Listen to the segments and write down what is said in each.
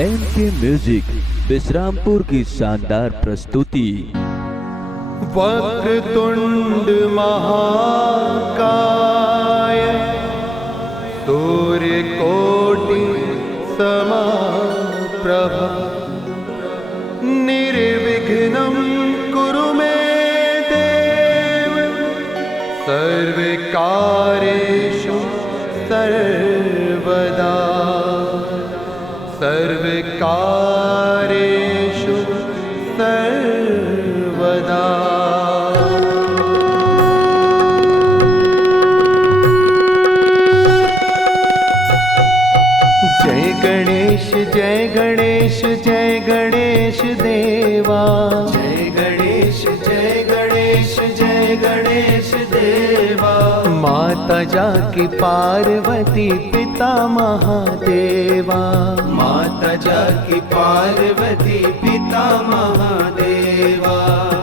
N K music Vishrampur की शानदार प्रस्तुति। वक्रतुंड महाकाय सूर्यकोटि समप्रभ निर्विघ्नं कुरु मे देव सर्वकार्येषु सर्वदा सर्वकार्येषु सर्वदा। जय गणेश जय गणेश जय गणेश देवा। जय गणेश जय गणेश जय गणेश देवा। माता जाकी पार्वती पिता महादेवा। माता जाकी पार्वती पिता महादेवा।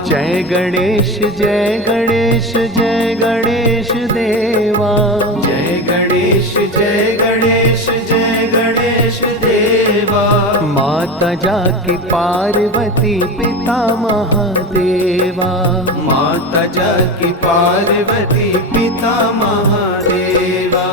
जय गणेश जय गणेश जय गणेश देवा। जय गणेश जय गणेश जय गणेश देवा। माता जाकी पार्वती पिता महादेवा। माता जाकी पार्वती पिता महादेवा।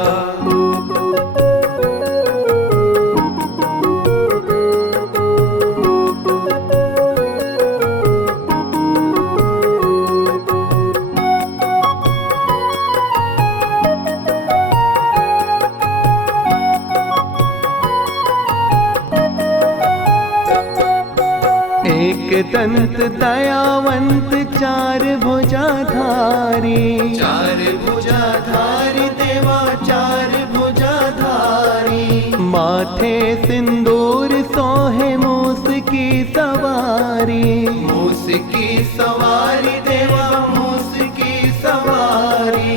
एक दंत दयावंत चार भुजाधारी। चार भुजाधारी देवा चार भुजाधारी। माथे सिंदूर सोहे मूस की सवारी। मूस की सवारी देवा मूस की सवारी।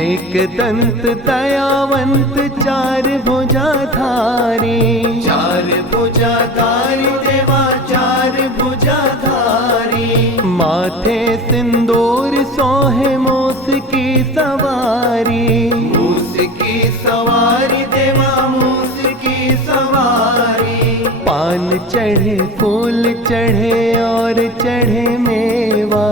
एक दंत दयावंत चार भुजाधारी। चार भुजाधारी देवा चार भुजाधारी। माथे सिंदूर सोहे मूस की सवारी। मूस की सवारी देवा मूस की सवारी। पान चढ़े फूल चढ़े और चढ़े मेवा।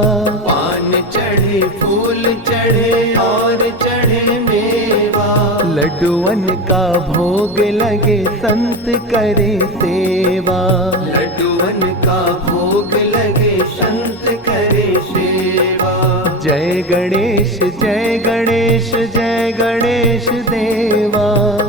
पान चढ़े फूल चढ़े और चढ़े मेवा। लड्डुअन का भोग लगे संत करे सेवा। लड्डुअन का भोग लगे संत करे सेवा। जय गणेश जय गणेश जय गणेश देवा।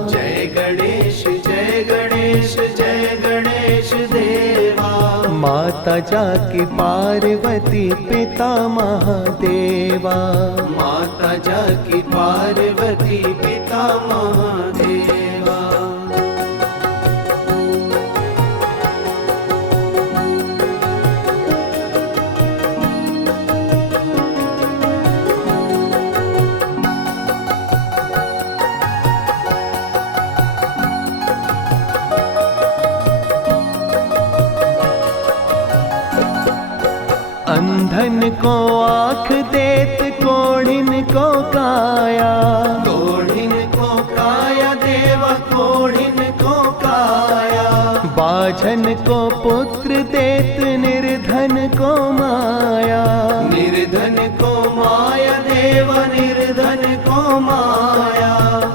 जय गणेश जय गणेश जय गणेश देवा। माता जाकी पार्वती पिता महादेवा। माता जाकी पार्वती पिता महादेवा। अंधन को आँख देत कोढ़िन को काया। कोढ़िन को काया देवा कोढ़िन को काया। बाझन को पुत्र देत निर्धन को माया। निर्धन को माया देवा निर्धन को माया।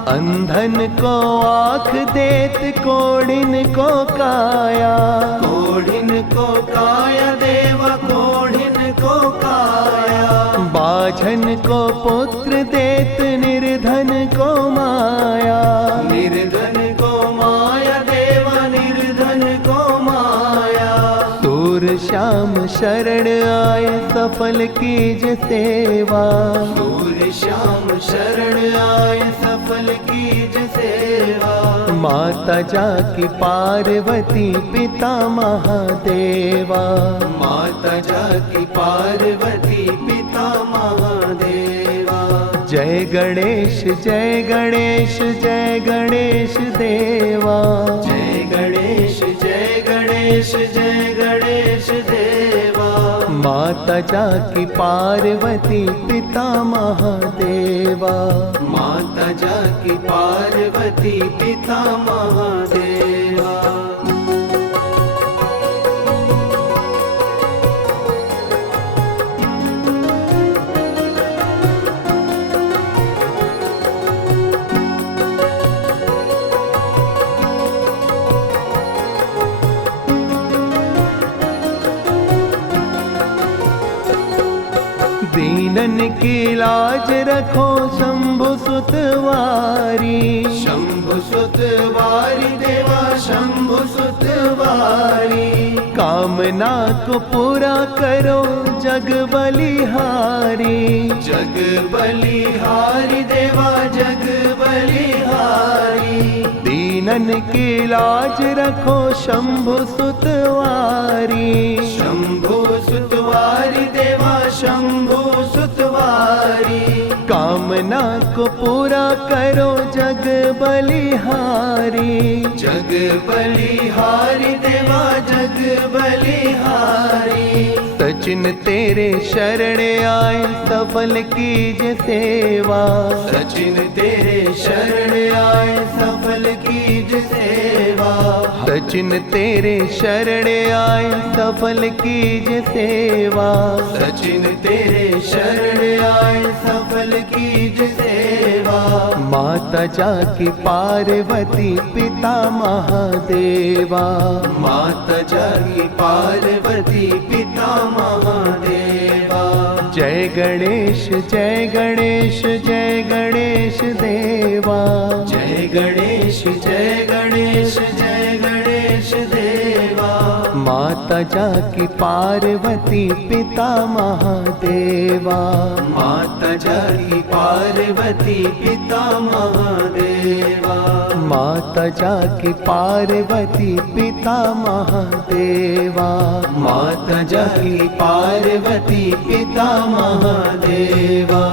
अंधन को आँख देत कोढ़िन को काया। कोढ़िन को काया देवा कोढ़िन को काया। बाझन को पुत्र देत निर्धन को माया। निर्धन को माया देवा निर्धन को माया। सूर श्याम शरण आए सफल कीज सेवा। सूर श्याम शरण आए सफल कीज सेवा। माता जाकी पार्वती पिता महादेवा। माता जाकी पार्वती पिता महादेवा। जय गणेश जय गणेश जय गणेश देवा। जय गणेश जय गणेश जय गणेश देवा। माता जाकी पार्वती पिता महादेवा। माता जाकी पार्वती पिता महादेवा। की लाज रखो शंभु सुतवारी। शंभु सुतवारी देवा शंभु सुतवारी। कामना को पूरा करो जग बलिहारी। जग बलिहारी देवा जग बलिहारी। दीनन की लाज रखो शंभु सुतवारी। शंभु सुतवारी देवा शंभु सुतवारी। कामना को पूरा करो जग बलिहारी। जग बलिहारी देवा जग बलिहारी। सचिन तेरे शरण आए सफल कीजे सेवा। सचिन तेरे शरण आए सफल कीजे सेवा। सचिन तेरे शरण आए सफल कीजे सेवा। सचिन तेरे शरण आए सफल कीजे सेवा। माता जाकी पार्वती पिता महादेवा। माता जाकी पार्वती पिता महादेवा। जय गणेश जय गणेश जय गणेश देवा। जय गणेश जय गणेश जय गणेश देवा। माता जाकी पार्वती पिता महादेवा। माता जाकी पार्वती पिता महादेवा। माता जाकी पार्वती पिता महादेवा। माता जाकी पार्वती पिता महादेवा।